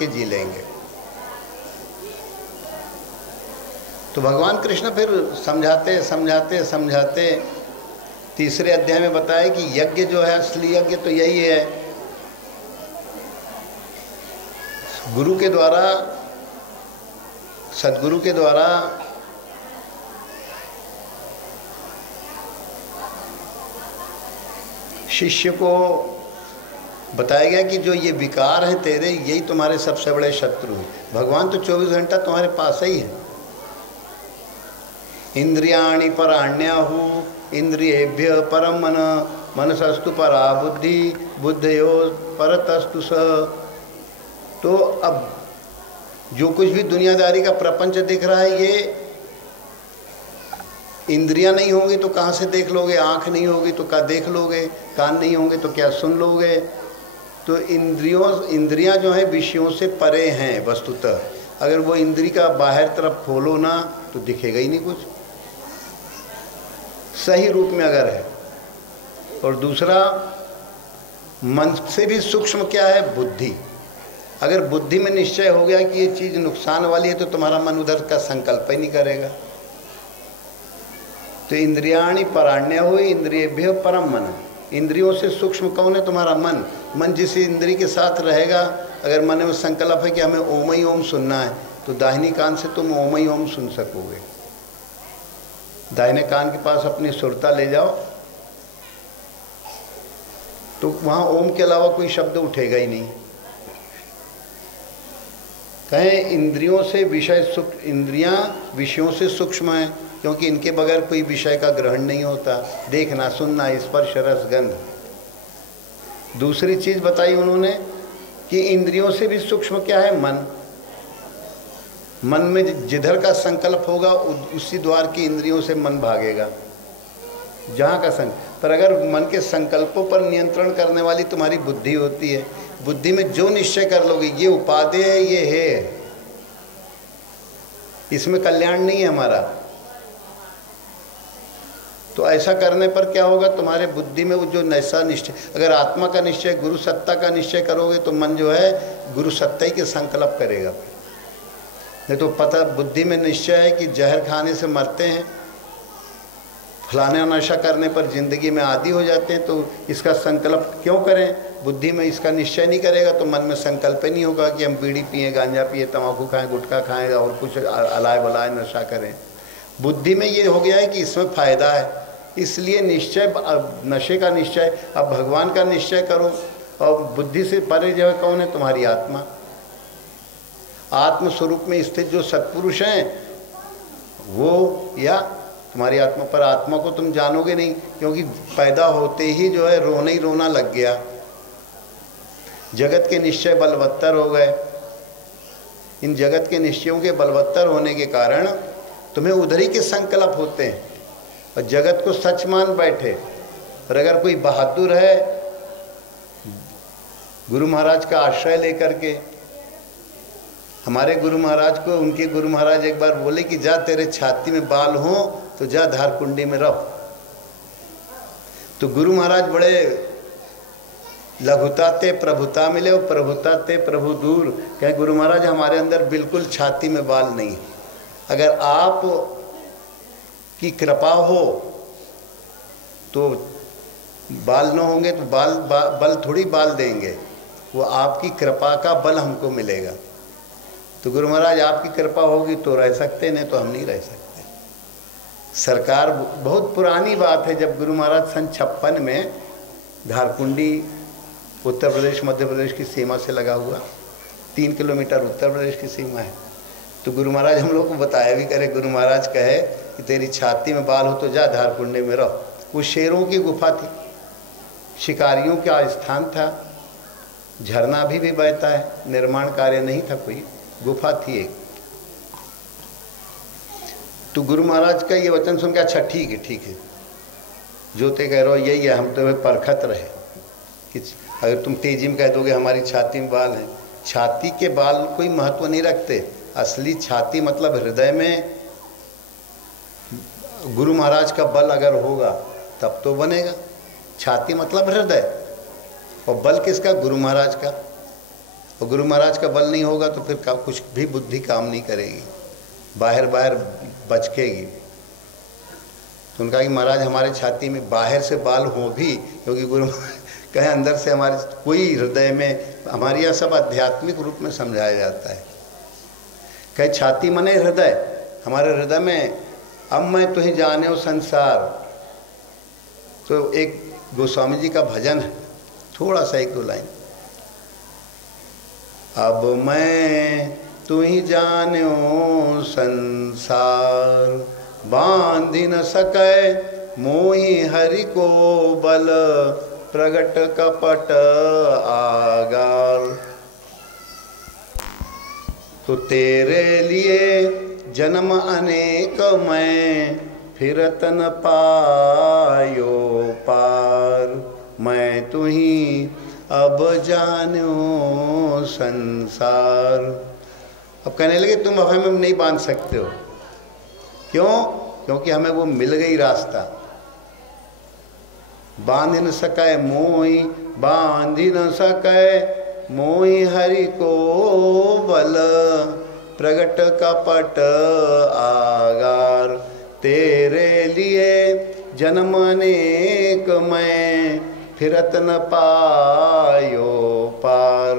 के जी लेंगे। तो भगवान कृष्ण फिर समझाते समझाते समझाते तीसरे अध्याय में बताया कि यज्ञ जो है, असली यज्ञ तो यही है, गुरु के द्वारा, सदगुरु के द्वारा शिष्य को बताया गया कि जो ये विकार हैं तेरे, यही तुम्हारे सबसे बड़े शत्रु हैं। भगवान तो 24 घंटा तुम्हारे पास ही है। इंद्रियाणि पराण्याहु इंद्रियेभ्य परम मन, मनसस्तु परा बुद्धि, बुद्धयो परतस्तु स। तो अब जो कुछ भी दुनियादारी का प्रपंच दिख रहा है, ये इंद्रियां नहीं होंगी तो कहाँ से देख लोगे, आँख नहीं होगी तो क्या देख लोगे, कान नहीं होंगे तो क्या सुन लोगे। तो इंद्रियां जो है विषयों से परे हैं वस्तुतः। अगर वो इंद्री का बाहर तरफ खोलो ना तो दिखेगा ही नहीं कुछ, सही रूप में अगर है। और दूसरा, मन से भी सूक्ष्म क्या है, बुद्धि। अगर बुद्धि में निश्चय हो गया कि ये चीज़ नुकसान वाली है तो तुम्हारा मन उधर का संकल्प ही नहीं करेगा। तो इंद्रियाणि पराण्य हुई इंद्रियेभ्य परम मन, इंद्रियों से सूक्ष्म कौन है, तुम्हारा मन। मन जिस इंद्री के साथ रहेगा, अगर मन में संकल्प है कि हमें ओम ही ओम सुनना है, तो दाहिनी कान से तुम ओम ही ओम सुन सकोगे। दाहिने कान के पास अपनी सुरता ले जाओ तो वहाँ ओम के अलावा कोई शब्द उठेगा ही नहीं। कहें इंद्रियों से विषय इंद्रियां विषयों से सूक्ष्म हैं, क्योंकि इनके बगैर कोई विषय का ग्रहण नहीं होता, देखना, सुनना, स्पर्श, रस, गंध। दूसरी चीज बताई उन्होंने कि इंद्रियों से भी सूक्ष्म क्या है, मन। मन में जिधर का संकल्प होगा उसी द्वार की इंद्रियों से मन भागेगा, जहाँ का संकल्प। पर अगर मन के संकल्पों पर नियंत्रण करने वाली तुम्हारी बुद्धि होती है, बुद्धि में जो निश्चय कर लोगे ये उपादेय है, ये है, इसमें कल्याण नहीं है हमारा, तो ऐसा करने पर क्या होगा, तुम्हारे बुद्धि में वो जो नैसा निश्चय, अगर आत्मा का निश्चय, गुरु सत्ता का निश्चय करोगे तो मन जो है गुरु सत्ता ही के संकल्प करेगा। नहीं तो पता बुद्धि में निश्चय है कि जहर खाने से मरते हैं, फलाना नशा करने पर जिंदगी में आदी हो जाते हैं, तो इसका संकल्प क्यों करें। बुद्धि में इसका निश्चय नहीं करेगा तो मन में संकल्प ही नहीं होगा कि हम बीड़ी पिए, गांजा पिए, तंबाकू खाएं, गुटखा खाएं और कुछ अलाय बलाय नशा करें। बुद्धि में ये हो गया है कि इसमें फ़ायदा है, इसलिए निश्चय, नशे का निश्चय। अब भगवान का निश्चय करो, और बुद्धि से परे जो है कौन है, तुम्हारी आत्मा। आत्म स्वरूप में स्थित जो सत्पुरुष हैं वो, या तुम्हारी आत्मा। पर आत्मा को तुम जानोगे नहीं, क्योंकि पैदा होते ही जो है रोना ही रोना लग गया। जगत के निश्चय बलवत्तर हो गए। इन जगत के निश्चयों के बलवत्तर होने के कारण तुम्हें उधर ही के संकल्प होते हैं और जगत को सच मान बैठे। और अगर कोई बहादुर है, गुरु महाराज का आश्रय लेकर के, हमारे गुरु महाराज को, उनके गुरु महाराज एक बार बोले कि जा तेरे छाती में बाल हो तो जा धारकुंडी में रहो। तो गुरु महाराज बड़े लघुता ते प्रभुता मिले, और प्रभुता ते प्रभु दूर। कहे गुरु महाराज हमारे अंदर बिल्कुल छाती में बाल नहीं, अगर आप की कृपा हो तो बाल न होंगे तो बल थोड़ी बाल देंगे, वो आपकी कृपा का बल हमको मिलेगा। तो गुरु महाराज आपकी कृपा होगी तो रह सकते, नहीं तो हम नहीं रह सकते। सरकार, बहुत पुरानी बात है, जब गुरु महाराज सन 56 में, धारकुंडी उत्तर प्रदेश मध्य प्रदेश की सीमा से लगा हुआ, 3 किलोमीटर उत्तर प्रदेश की सीमा है। तो गुरु महाराज हम लोग को बताया भी करे, गुरु महाराज कहे कि तेरी छाती में बाल हो तो जा धारकुंडी में रहो। वो शेरों की गुफा थी, शिकारियों का स्थान था, झरना भी बहता है, निर्माण कार्य नहीं था, कोई गुफा थी एक। तो गुरु महाराज का ये वचन सुन के, अच्छा ठीक है, जो ते कह रहे हो यही है, हम तुम्हें परखत रहे कि अगर तुम तेजी में कह दोगे हमारी छाती में बाल हैं, छाती के बाल कोई महत्व नहीं रखते। असली छाती मतलब हृदय में गुरु महाराज का बल अगर होगा तब तो बनेगा। छाती मतलब हृदय, और बल किसका, गुरु महाराज का। और गुरु महाराज का बल नहीं होगा तो फिर कुछ भी बुद्धि काम नहीं करेगी, बाहर बाहर बचकेगी। तो उनका कि महाराज हमारे छाती में बाहर से बाल हो भी, क्योंकि गुरु कहे अंदर से हमारे कोई हृदय में, हमारे यहाँ सब आध्यात्मिक रूप में समझाया जाता है। कहे छाती मने हृदय, हमारे हृदय में अब मैं तुझे जाने हो संसार। तो एक गोस्वामी जी का भजन है, थोड़ा सा एक दो लाइन। अब मैं तुझे जान्यो संसार, बांधि न सकै मोहि हरि को बल, प्रगट कपट आगार। तो तेरे लिए जन्म अनेक मैं, फिरत न पायो पार। मैं तुही अब जान्यो संसार। अब कहने लगे तुम अब हमें नहीं बांध सकते हो। क्यों? क्योंकि हमें वो मिल गई रास्ता। बांध न सकै मोहि, बांधि न सकै मोहि हरि को बल, प्रगट कपट आगार। तेरे लिए जन्म अनेक मैं, फिरत न पायो पार।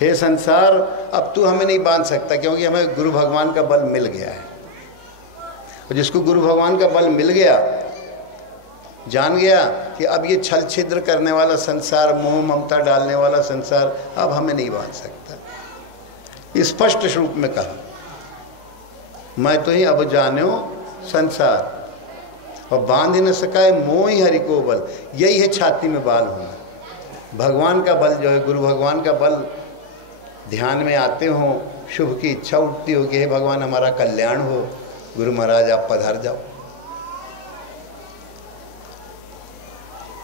हे संसार, अब तू हमें नहीं बांध सकता, क्योंकि हमें गुरु भगवान का बल मिल गया है। और जिसको गुरु भगवान का बल मिल गया, जान गया कि अब ये छल छिद्र करने वाला संसार, मोह ममता डालने वाला संसार अब हमें नहीं बांध सकता। स्पष्ट रूप में कहा, मैं तो ही अब जान्यो संसार, और बांध न सका मोहि हरि को बल। यही है छाती में बाल होना। भगवान का बल जो है, गुरु भगवान का बल ध्यान में आते हो, शुभ की इच्छा उठती हो कि हे भगवान हमारा कल्याण हो, गुरु महाराज आप पधार जाओ।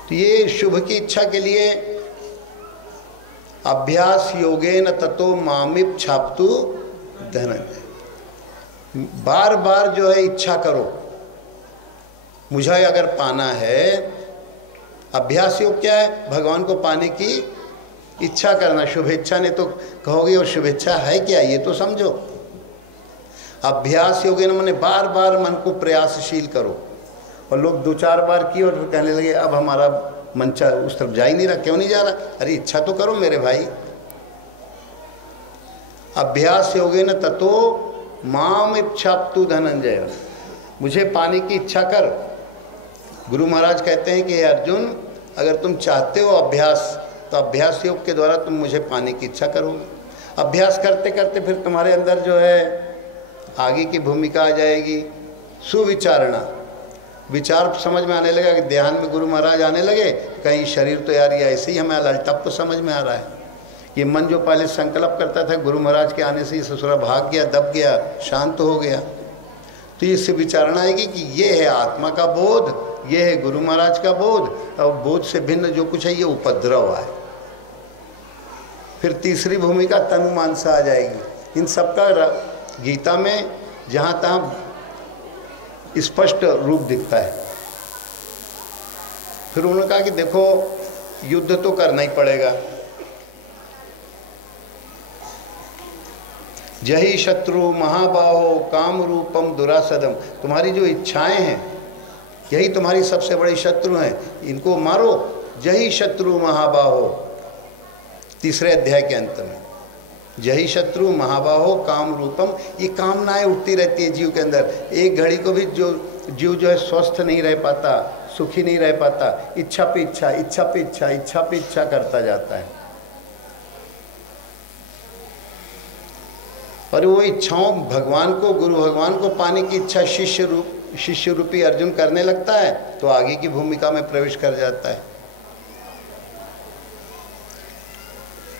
तो ये शुभ की इच्छा के लिए अभ्यास योगेन ततो मामिप छापतु धनंजय। बार बार जो है इच्छा करो, मुझे अगर पाना है। अभ्यास योग क्या है? भगवान को पाने की इच्छा करना। शुभेच्छा ने तो कहोगे और शुभेच्छा है क्या, ये तो समझो। अभ्यास योगेन माने बार बार मन को प्रयासशील करो। और लोग दो चार बार किए और फिर कहने लगे अब हमारा मन उस तरफ जा ही नहीं रहा। क्यों नहीं जा रहा? अरे इच्छा तो करो मेरे भाई। अभ्यास योगेन ततो माम इच्छाप्तु धनंजय। मुझे पाने की इच्छा कर। गुरु महाराज कहते हैं कि अर्जुन, अगर तुम चाहते हो अभ्यास, तो अभ्यास योग के द्वारा तुम मुझे पाने की इच्छा करोगे। अभ्यास करते करते फिर तुम्हारे अंदर जो है आगे की भूमिका आ जाएगी, सुविचारणा। विचार समझ में आने लगा कि ध्यान में गुरु महाराज आने लगे, कहीं शरीर तो यार ये ऐसे ही हमें ललटप समझ में आ रहा है। ये मन जो पहले संकल्प करता था, गुरु महाराज के आने से ही ससुरा भाग गया, दब गया, शांत हो गया। तो इससे विचारणा आएगी कि ये है आत्मा का बोध, ये है गुरु महाराज का बोध, और बोध से भिन्न जो कुछ है ये उपद्रव है। फिर तीसरी भूमिका तनु मानसा आ जाएगी। इन सबका गीता में जहाँ तहाँ स्पष्ट रूप दिखता है। फिर उन्होंने कहा कि देखो युद्ध तो करना ही पड़ेगा। जही शत्रु महाबाहो काम रूपम दुरासदम। तुम्हारी जो इच्छाएं हैं यही तुम्हारी सबसे बड़ी शत्रु हैं, इनको मारो। जही शत्रु महाबाहो, तीसरे अध्याय के अंत में। जही शत्रु महाबाहो काम रूपम। ये कामनाएं उठती रहती है जीव के अंदर। एक घड़ी को भी जो जीव जो है स्वस्थ नहीं रह पाता, सुखी नहीं रह पाता। इच्छा पे इच्छा, इच्छा पे इच्छा, इच्छा पे इच्छा करता जाता है। और वो इच्छाओं भगवान को, गुरु भगवान को पाने की इच्छा शिष्य रूपी अर्जुन करने लगता है, तो आगे की भूमिका में प्रवेश कर जाता है।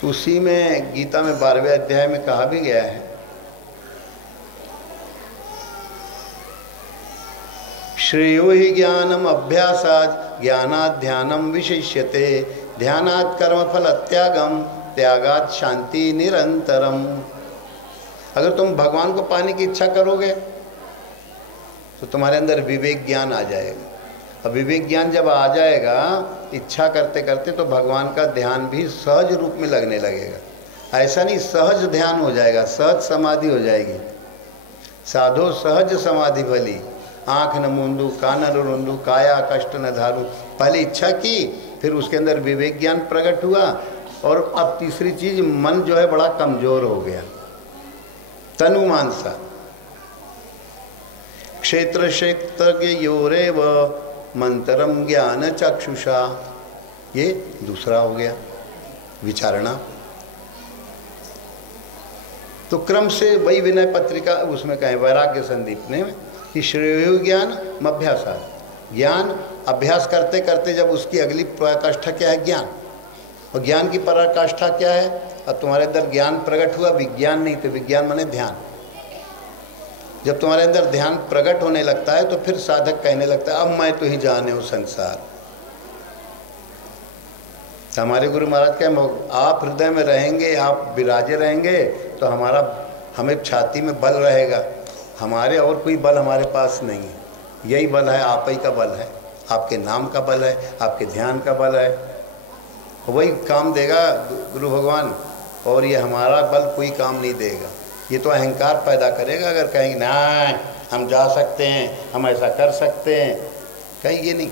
तो उसी में गीता में 12वें अध्याय में कहा भी गया है, श्रेयो हि ज्ञानम अभ्यासात् ज्ञानात् ध्यानम विशिष्यते, ध्यानात् कर्म फल त्यागम, त्यागात् शांति निरंतरम। अगर तुम भगवान को पाने की इच्छा करोगे तो तुम्हारे अंदर विवेक ज्ञान आ जाएगा। और विवेक ज्ञान जब आ जाएगा इच्छा करते करते, तो भगवान का ध्यान भी सहज रूप में लगने लगेगा। ऐसा नहीं, सहज ध्यान हो जाएगा, सहज समाधि हो जाएगी। साधो सहज समाधि भली, आँख न मूंदू कान न रोंदू काया कष्ट न धारू। पहले इच्छा की, फिर उसके अंदर विवेक ज्ञान प्रकट हुआ, और अब तीसरी चीज मन जो है बड़ा कमजोर हो गया, तनु मानसा। क्षेत्र क्षेत्र योरेव मंत्रम ज्ञान चक्षुषा, ये दूसरा हो गया विचारणा। तो क्रम से वही विनय पत्रिका उसमें कहें वैराग्य संदीपने में कि श्रेयो ज्ञान अभ्यासात, ज्ञान अभ्यास करते करते जब उसकी अगली पराकाष्ठा क्या है, ज्ञान। और ज्ञान की पराकाष्ठा क्या है, अब तुम्हारे अंदर ज्ञान प्रकट हुआ, विज्ञान नहीं, तो विज्ञान माने ध्यान। जब तुम्हारे अंदर ध्यान प्रकट होने लगता है तो फिर साधक कहने लगता है अब मैं तो ही जाने हूँ संसार। हमारे गुरु महाराज कहे आप हृदय में रहेंगे, आप विराजे रहेंगे तो हमें छाती में बल रहेगा, हमारे और कोई बल हमारे पास नहीं है, यही बल है, आप ही का बल है, आपके नाम का बल है, आपके ध्यान का बल है, वही काम देगा गुरु भगवान। और ये हमारा बल कोई काम नहीं देगा, ये तो अहंकार पैदा करेगा। अगर कहेंगे ना हम जा सकते हैं, हम ऐसा कर सकते हैं, कहेंगे नहीं।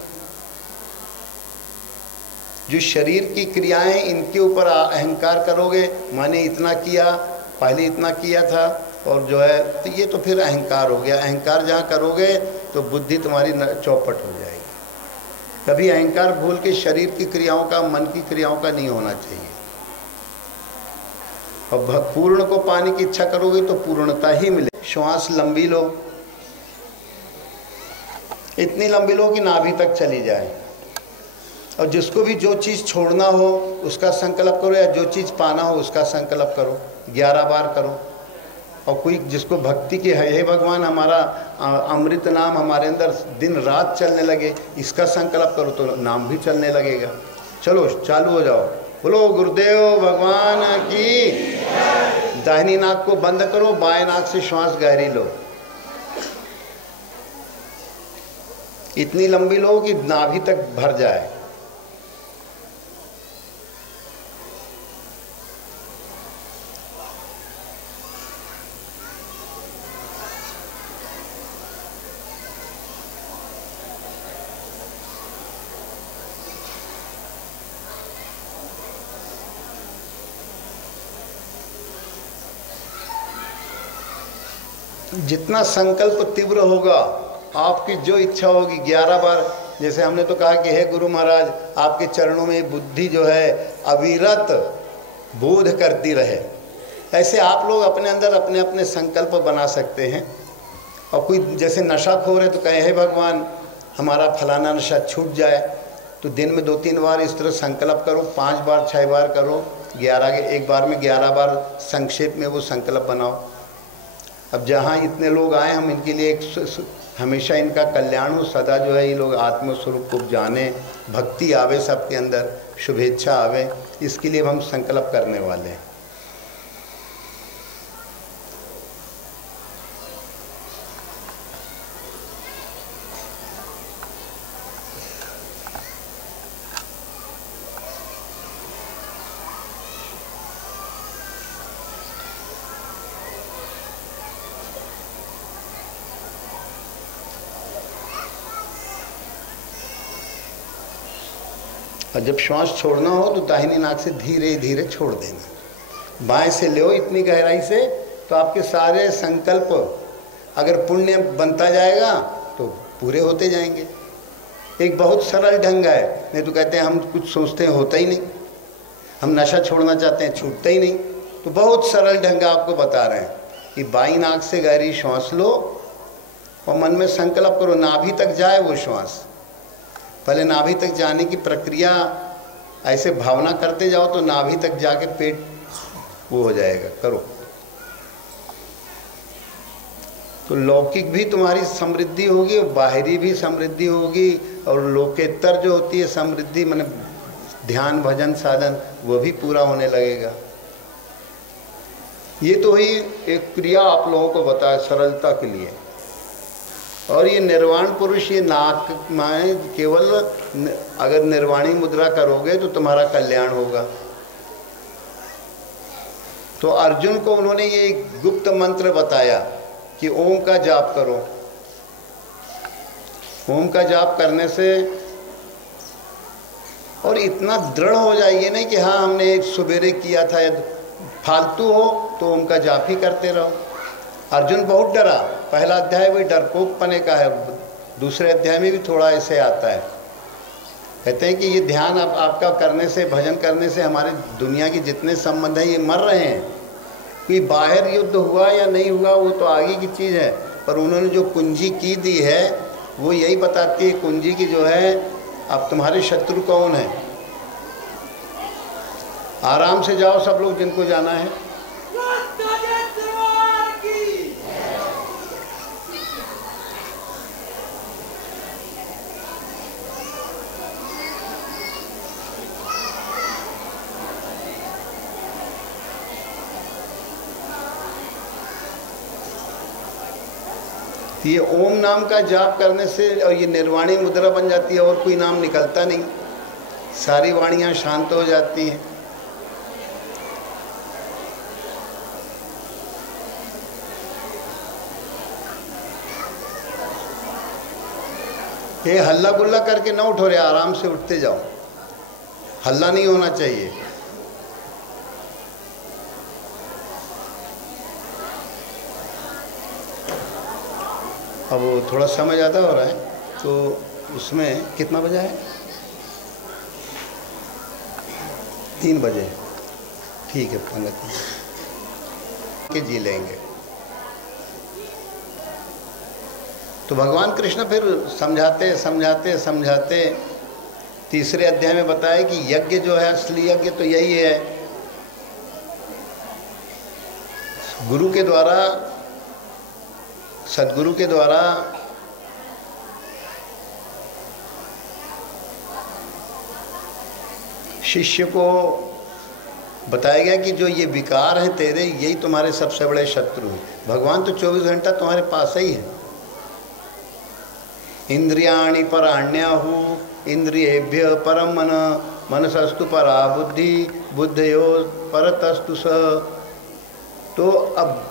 जो शरीर की क्रियाएं इनके ऊपर अहंकार करोगे, मैंने इतना किया, पहले इतना किया था, और जो है तो ये तो फिर अहंकार हो गया। अहंकार जहाँ करोगे तो बुद्धि तुम्हारी चौपट हो जाएगी। कभी अहंकार भूल के शरीर की क्रियाओं का, मन की क्रियाओं का नहीं होना चाहिए। और पूर्ण को पाने की इच्छा करोगे तो पूर्णता ही मिले। श्वास लंबी लो, इतनी लंबी लो कि नाभि तक चली जाए। और जिसको भी जो चीज़ छोड़ना हो उसका संकल्प करो, या जो चीज़ पाना हो उसका संकल्प करो, 11 बार करो। और कोई जिसको भक्ति की है, हे भगवान हमारा अमृत नाम हमारे अंदर दिन रात चलने लगे, इसका संकल्प करो तो नाम भी चलने लगेगा। चलो चालू हो जाओ, बोलो गुरुदेव भगवान की। दाहिनी नाक को बंद करो, बाएं नाक से श्वास गहरी लो, इतनी लंबी लो कि नाभि तक भर जाए। जितना संकल्प तीव्र होगा, आपकी जो इच्छा होगी 11 बार। जैसे हमने तो कहा कि हे गुरु महाराज आपके चरणों में बुद्धि जो है अविरत बोध करती रहे, ऐसे आप लोग अपने अंदर अपने अपने संकल्प बना सकते हैं। और कोई जैसे नशाखोर है तो कहे हे भगवान हमारा फलाना नशा छूट जाए, तो दिन में 2-3 बार इस तरह संकल्प करो, 5 बार 6 बार करो, 11 के एक बार में 11 बार संक्षेप में वो संकल्प बनाओ। अब जहाँ इतने लोग आए, हम इनके लिए एक हमेशा इनका कल्याण हो, सदा जो है ये लोग आत्मस्वरूप को जाने, भक्ति आवे सबके अंदर, शुभेच्छा आवे, इसके लिए हम संकल्प करने वाले हैं। और जब श्वास छोड़ना हो तो दाहिनी नाक से धीरे धीरे छोड़ देना, बाएं से लो इतनी गहराई से, तो आपके सारे संकल्प अगर पुण्य बनता जाएगा तो पूरे होते जाएंगे। एक बहुत सरल ढंग है, नहीं तो कहते हैं हम कुछ सोचते हैं होता ही नहीं, हम नशा छोड़ना चाहते हैं छूटता ही नहीं। तो बहुत सरल ढंग आपको बता रहे हैं कि बाईं नाक से गहरी श्वास लो और मन में संकल्प करो, नाभि तक जाए वो श्वास। पहले नाभि तक जाने की प्रक्रिया ऐसे भावना करते जाओ तो नाभि तक जाके पेट वो हो जाएगा, करो तो लौकिक भी तुम्हारी समृद्धि होगी और बाहरी भी समृद्धि होगी, और लोकेतर जो होती है समृद्धि माने ध्यान भजन साधन, वो भी पूरा होने लगेगा। ये तो ही एक क्रिया आप लोगों को बताया सरलता के लिए। और ये निर्वाण पुरुष, ये नाक में केवल अगर निर्वाणी मुद्रा करोगे तो तुम्हारा कल्याण होगा। तो अर्जुन को उन्होंने ये गुप्त मंत्र बताया कि ओम का जाप करो। ओम का जाप करने से और इतना दृढ़ हो जाइए नहीं कि हाँ हमने एक सवेरे किया था, फालतू हो तो ओम का जाप ही करते रहो। अर्जुन बहुत डरा, पहला अध्याय भी डरपोकपने का है, दूसरे अध्याय में भी थोड़ा ऐसे आता है। कहते हैं कि ये ध्यान आपका करने से, भजन करने से हमारे दुनिया के जितने संबंध हैं ये मर रहे हैं। कोई बाहर युद्ध हुआ या नहीं हुआ वो तो आगे की चीज़ है, पर उन्होंने जो कुंजी की दी है वो यही बताती है कुंजी की जो है अब तुम्हारे शत्रु कौन है। आराम से जाओ सब लोग जिनको जाना है। ये ओम नाम का जाप करने से और ये निर्वाणी मुद्रा बन जाती है, और कोई नाम निकलता नहीं, सारी वाणियाँ शांत हो जाती हैं। ये हल्ला गुल्ला करके ना उठो रे, आराम से उठते जाओ, हल्ला नहीं होना चाहिए। अब थोड़ा समय ज़्यादा हो रहा है तो उसमें कितना बजा है? 3 बजे, ठीक है, पंगत के जी लेंगे। तो भगवान कृष्ण फिर समझाते समझाते समझाते तीसरे अध्याय में बताया कि यज्ञ जो है, असली यज्ञ तो यही है, गुरु के द्वारा, सदगुरु के द्वारा शिष्य को बताया गया कि जो ये विकार हैं तेरे, यही तुम्हारे सबसे बड़े शत्रु हैं। भगवान तो 24 घंटा तुम्हारे पास ही है। इंद्रियाणि पराण्याहु इंद्रियेभ्य परम मन, मनसस्तु परा बुद्धि, बुद्धयो परतस्तु स। तो अब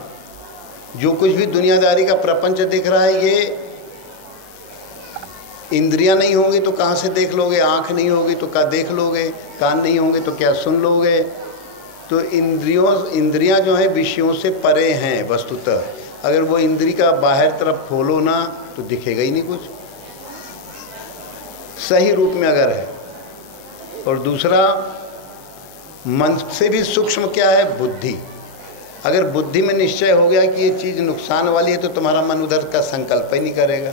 जो कुछ भी दुनियादारी का प्रपंच दिख रहा है, ये इंद्रियां नहीं होंगी तो कहाँ से देख लोगे, आँख नहीं होगी तो क्या देख लोगे, कान नहीं होंगे तो क्या सुन लोगे। तो इंद्रियां जो है विषयों से परे हैं वस्तुतः। अगर वो इंद्री का बाहर तरफ खोलो ना तो दिखेगा ही नहीं कुछ, सही रूप में अगर है। और दूसरा, मन से भी सूक्ष्म क्या है? बुद्धि। अगर बुद्धि में निश्चय हो गया कि ये चीज़ नुकसान वाली है तो तुम्हारा मन उधर का संकल्प ही नहीं करेगा।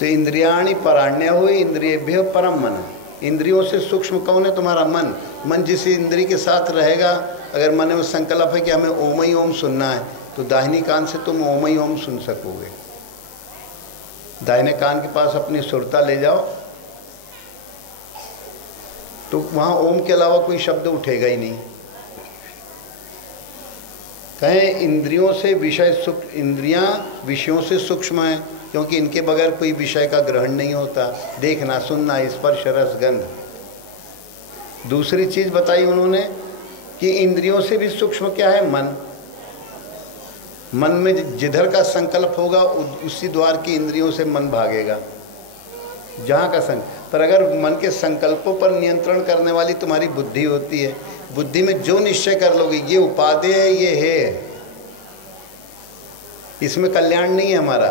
तो इंद्रियाणि पराण्य हुई इंद्रियेभ्य परम मन। इंद्रियों से सूक्ष्म कौन है? तुम्हारा मन। मन जिस इंद्रिय के साथ रहेगा, अगर मन में संकल्प है कि हमें ओम ही ओम सुनना है, तो दाहिनी कान से तुम ओम ही ओम सुन सकोगे। दाहिने कान के पास अपनी सुरता ले जाओ तो वहाँ ओम के अलावा कोई शब्द उठेगा ही नहीं। कहें इंद्रियों से विषय, इंद्रियां विषयों से सूक्ष्म हैं, क्योंकि इनके बगैर कोई विषय का ग्रहण नहीं होता। देखना, सुनना, स्पर्श, रस, गंध। दूसरी चीज बताई उन्होंने कि इंद्रियों से भी सूक्ष्म क्या है? मन। मन में जिधर का संकल्प होगा उसी द्वार की इंद्रियों से मन भागेगा, जहाँ का संकल्प। पर अगर मन के संकल्पों पर नियंत्रण करने वाली तुम्हारी बुद्धि होती है, बुद्धि में जो निश्चय कर लोगे ये उपादेय है, ये है, इसमें कल्याण नहीं है हमारा,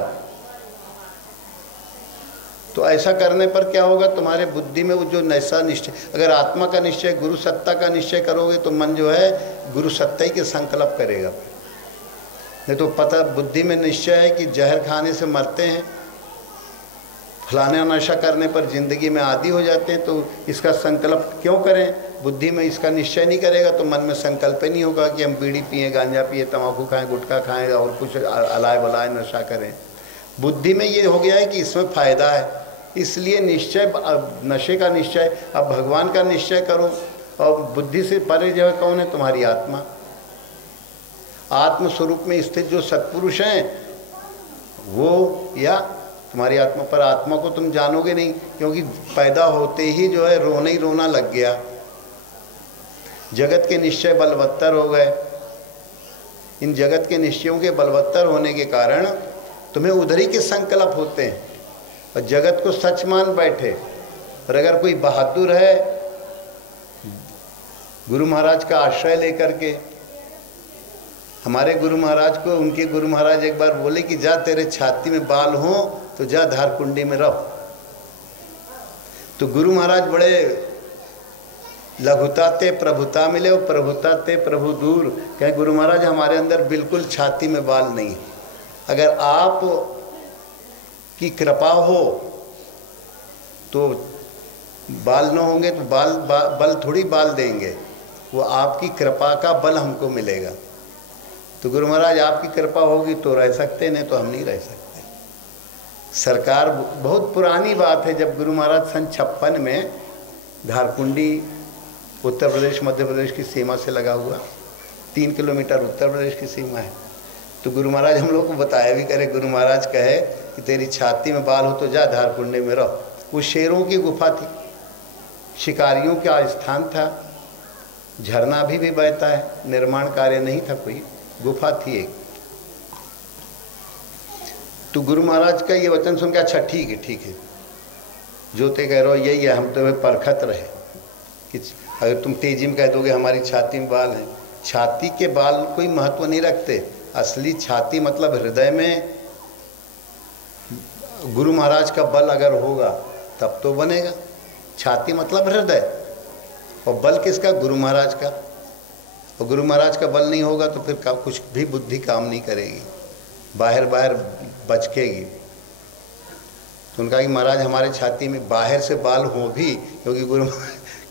तो ऐसा करने पर क्या होगा? तुम्हारे बुद्धि में वो जो नैसा निश्चय, अगर आत्मा का निश्चय, गुरु सत्ता का निश्चय करोगे तो मन जो है गुरु सत्ता ही के संकल्प करेगा। नहीं तो पता बुद्धि में निश्चय है कि जहर खाने से मरते हैं, फलाना नशा करने पर जिंदगी में आदी हो जाते हैं, तो इसका संकल्प क्यों करें? बुद्धि में इसका निश्चय नहीं करेगा तो मन में संकल्प ही नहीं होगा कि हम बीड़ी पिए, गांजा पिए, तंबाकू खाएं, गुटखा खाएं और कुछ अलाय बलाय नशा करें। बुद्धि में ये हो गया है कि इसमें फ़ायदा है, इसलिए निश्चय, नशे का निश्चय। अब भगवान का निश्चय करो। और बुद्धि से परे जो है कौन है? तुम्हारी आत्मा। आत्म स्वरूप में स्थित जो सत्पुरुष हैं वो, या तुम्हारी आत्मा। पर आत्मा को तुम जानोगे नहीं, क्योंकि पैदा होते ही जो है रोना ही रोना लग गया। जगत के निश्चय बलवत्तर हो गए। इन जगत के निश्चयों के बलवत्तर होने के कारण तुम्हें उधर ही के संकल्प होते हैं और जगत को सच मान बैठे। और अगर कोई बहादुर है, गुरु महाराज का आश्रय लेकर के, हमारे गुरु महाराज को उनके गुरु महाराज एक बार बोले कि जा तेरे छाती में बाल हो तो जा धारकुंडी में रहो। तो गुरु महाराज बड़े लघुता ते प्रभुता मिले और प्रभुता ते प्रभु दूर। कहे गुरु महाराज हमारे अंदर बिल्कुल छाती में बाल नहीं है, अगर आप की कृपा हो तो बाल न होंगे तो बल थोड़ी बाल देंगे, वो आपकी कृपा का बल हमको मिलेगा। तो गुरु महाराज आपकी कृपा होगी तो रह सकते, नहीं तो हम नहीं रह सकते। सरकार बहुत पुरानी बात है, जब गुरु महाराज सन 56 में धारकुंडी उत्तर प्रदेश मध्य प्रदेश की सीमा से लगा हुआ 3 किलोमीटर उत्तर प्रदेश की सीमा है। तो गुरु महाराज हम लोग को बताया भी करे, गुरु महाराज कहे कि तेरी छाती में बाल हो तो जा धारकुंडी में रहो। वो शेरों की गुफा थी, शिकारियों का स्थान था, झरना भी बहता है, निर्माण कार्य नहीं था, कोई गुफा थी एक। तो गुरु महाराज का ये वचन सुन के अच्छा ठीक है, जो ते कह रहे हो यही है, हम तुम्हें परखत रहे कि अगर तुम तेजी में कह दोगे हमारी छाती में बाल हैं, छाती के बाल कोई महत्व नहीं रखते। असली छाती मतलब हृदय में गुरु महाराज का बल अगर होगा तब तो बनेगा। छाती मतलब हृदय, और बल किसका? गुरु महाराज का। और गुरु महाराज का बल नहीं होगा तो फिर कुछ भी बुद्धि काम नहीं करेगी, बाहर बचकेगी। तो उनका कि महाराज हमारे छाती में बाहर से बाल हो भी, क्योंकि गुरु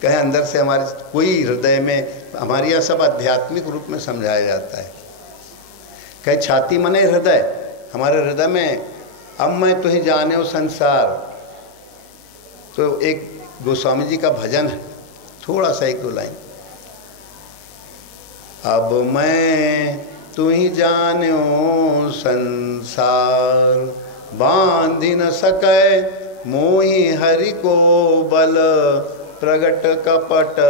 कहे अंदर से हमारे कोई हृदय में, हमारे यहाँ सब आध्यात्मिक रूप में समझाया जाता है। कहे छाती मने हृदय, हमारे हृदय में अब मैं तुझे जाने हो संसार। तो एक गोस्वामी जी का भजन है, थोड़ा सा 1-2 लाइन। अब मैं तुही जान्यो संसार, बांधि न सकै मोहि हरि को बल, प्रगट कपट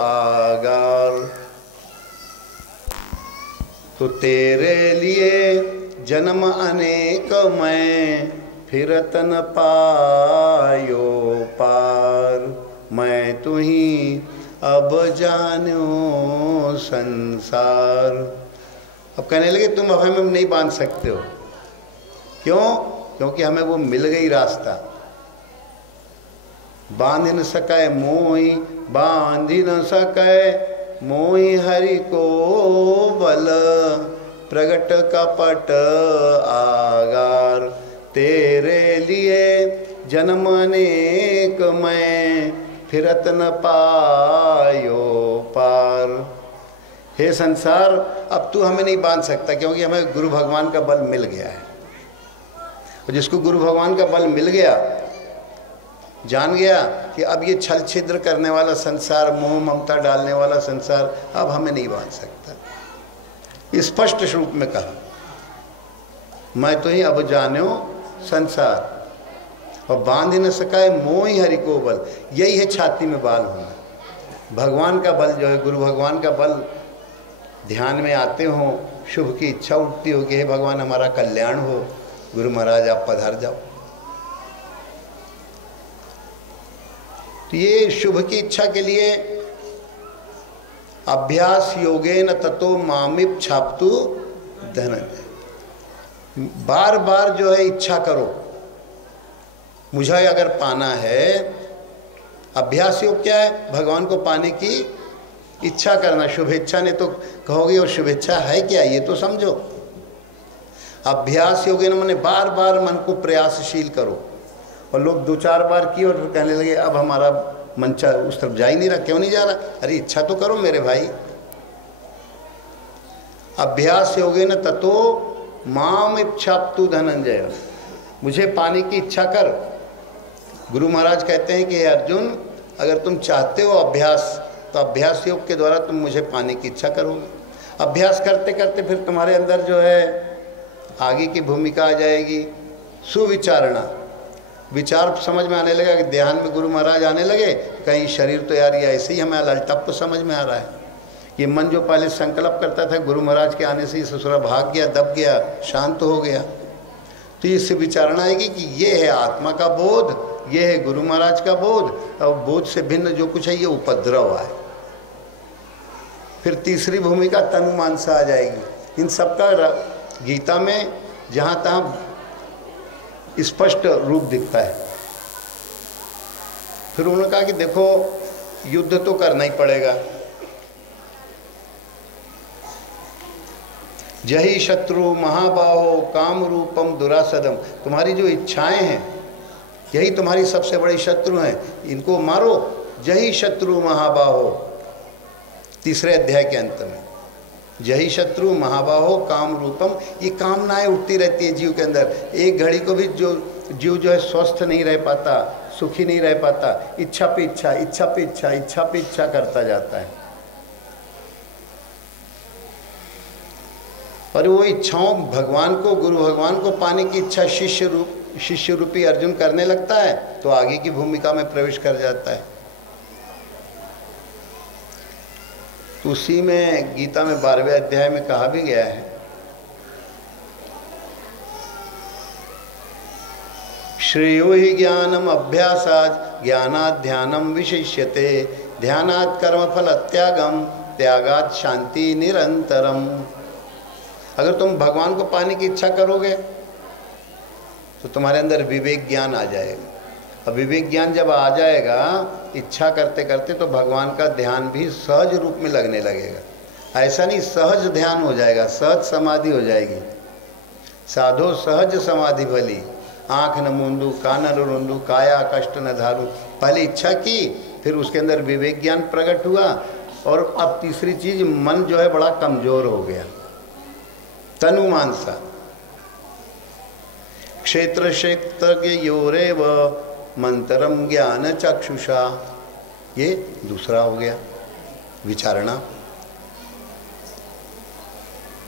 आगार। तो तेरे लिए जन्म अनेक मैं, फिरत न पायो पार। मैं तुही अब जान्यो संसार। अब कहने लगे तुम अब हमें नहीं बांध सकते हो, क्यों? क्योंकि हमें वो मिल गई रास्ता। बांध न सकै मोहि, बांध न सकै मोहि हरि को बल, प्रगट कपट आगार। तेरे लिए जन्म अनेक मैं, फिरत न पायो पार। हे संसार, अब तू हमें नहीं बांध सकता, क्योंकि हमें गुरु भगवान का बल मिल गया है। और जिसको गुरु भगवान का बल मिल गया, जान गया कि अब ये छल छिद्र करने वाला संसार, मोह ममता डालने वाला संसार अब हमें नहीं बांध सकता। स्पष्ट रूप में कहा, मैं तो ही अब जान्यो संसार, और बांध न सकाए मोहि हरि को बल। यही है छाती में बाल होना। भगवान का बल जो है, गुरु भगवान का बल ध्यान में आते हो, शुभ की इच्छा उठती हो कि हे भगवान हमारा कल्याण हो, गुरु महाराज आप पधार जाओ। तो ये शुभ की इच्छा के लिए अभ्यास योगेन ततो मामिप छापतु धनंजय। बार बार जो है इच्छा करो, मुझे अगर पाना है। अभ्यास योग क्या है? भगवान को पाने की इच्छा करना। शुभेच्छा ने तो कहोगे और शुभेच्छा है क्या, ये तो समझो। अभ्यास योगेन माने बार बार मन को प्रयासशील करो। और लोग 2-4 बार किए और फिर कहने लगे अब हमारा मन उस तरफ जा ही नहीं रहा। क्यों नहीं जा रहा? अरे इच्छा तो करो मेरे भाई। अभ्यास योगेन ततो माम इच्छाप्तु धनंजय। मुझे पाने की इच्छा कर। गुरु महाराज कहते हैं कि अर्जुन, अगर तुम चाहते हो अभ्यास, तो अभ्यास योग के द्वारा तुम मुझे पाने की इच्छा करोगे। अभ्यास करते करते फिर तुम्हारे अंदर जो है आगे की भूमिका आ जाएगी सुविचारणा। विचार समझ में आने लगा कि ध्यान में गुरु महाराज आने लगे, कहीं शरीर तो यार ये ऐसे ही हमें ललटप समझ में आ रहा है। ये मन जो पहले संकल्प करता था गुरु महाराज के आने से ही ससुरा भाग गया, दब गया, शांत हो गया। तो इससे विचारणा आएगी कि ये है आत्मा का बोध, ये है गुरु महाराज का बोध, और बोध से भिन्न जो कुछ है ये उपद्रव है। फिर तीसरी भूमिका तनु मानसा आ जाएगी। इन सबका गीता में जहाँ तहाँ स्पष्ट रूप दिखता है। फिर उन्होंने कहा कि देखो युद्ध तो करना ही पड़ेगा, जही शत्रु महाबाहो काम रूपम दुरासदम। तुम्हारी जो इच्छाएं हैं यही तुम्हारी सबसे बड़ी शत्रु हैं, इनको मारो। जही शत्रु महाबाहो, तीसरे अध्याय के अंत में, जही शत्रु महाबाहो काम रूपम। ये कामनाएं उठती रहती है जीव के अंदर। एक घड़ी को भी जो जीव जो है स्वस्थ नहीं रह पाता, सुखी नहीं रह पाता, इच्छा पे इच्छा, इच्छा पे इच्छा, इच्छा पे इच्छा करता जाता है। और वो इच्छाओं भगवान को, गुरु भगवान को पाने की इच्छा शिष्य रूपी अर्जुन करने लगता है तो आगे की भूमिका में प्रवेश कर जाता है। तो उसी में गीता में 12वें अध्याय में कहा भी गया है, श्रेयो हि ज्ञानम अभ्यासात् ज्ञानात् ध्यानम विशिष्यते ध्यानात् कर्मफल त्यागम त्यागात् शांति निरंतरम। अगर तुम भगवान को पाने की इच्छा करोगे तो तुम्हारे अंदर विवेक ज्ञान आ जाएगा, और विवेक ज्ञान जब आ जाएगा इच्छा करते करते तो भगवान का ध्यान भी सहज रूप में लगने लगेगा। ऐसा नहीं, सहज ध्यान हो जाएगा, सहज समाधि हो जाएगी। साधो सहज समाधि भली, आँख न मूंदू कान न रुंदू काया कष्ट न धारू। पहले इच्छा की, फिर उसके अंदर विवेक ज्ञान प्रकट हुआ, और अब तीसरी चीज मन जो है बड़ा कमजोर हो गया, तनु मानसा। क्षेत्र क्षेत्र योरेव मंतरम ज्ञान चक्षुषा, ये दूसरा हो गया विचारणा।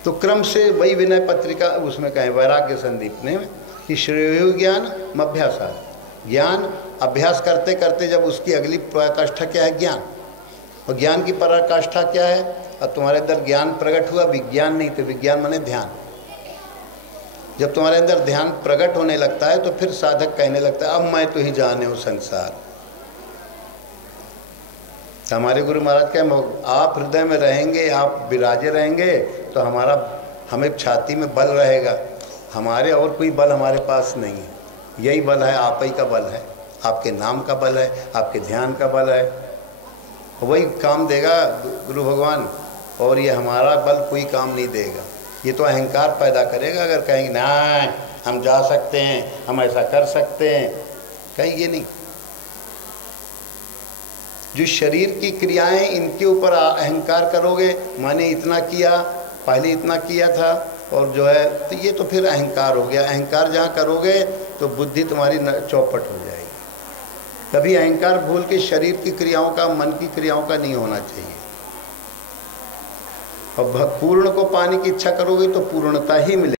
तो क्रम से वही विनय पत्रिका उसमें कहें वैराग्य संदीपने में कि श्रेयो ज्ञान अभ्यासात्, ज्ञान अभ्यास करते करते जब उसकी अगली पराकाष्ठा क्या है, ज्ञान। और ज्ञान की पराकाष्ठा क्या है, और तुम्हारे अंदर ज्ञान प्रकट हुआ, विज्ञान नहीं तो विज्ञान माने ध्यान। जब तुम्हारे अंदर ध्यान प्रकट होने लगता है तो फिर साधक कहने लगता है अब मैं तो ही जाने हूँ संसार। तो हमारे गुरु महाराज कहें आप हृदय में रहेंगे, आप विराजे रहेंगे तो हमें छाती में बल रहेगा। हमारे और कोई बल हमारे पास नहीं है, यही बल है, आप ही का बल है, आपके नाम का बल है, आपके ध्यान का बल है, वही काम देगा गुरु भगवान। और ये हमारा बल कोई काम नहीं देगा, ये तो अहंकार पैदा करेगा। अगर कहेंगे ना हम जा सकते हैं, हम ऐसा कर सकते हैं, कहेंगे नहीं। जो शरीर की क्रियाएं इनके ऊपर अहंकार करोगे, मैंने इतना किया, पहले इतना किया था, और जो है तो ये तो फिर अहंकार हो गया। अहंकार जहाँ करोगे तो बुद्धि तुम्हारी चौपट हो जाएगी। कभी अहंकार भूल के शरीर की क्रियाओं का, मन की क्रियाओं का नहीं होना चाहिए। और पूर्ण को पाने की इच्छा करोगे तो पूर्णता ही मिलेगी।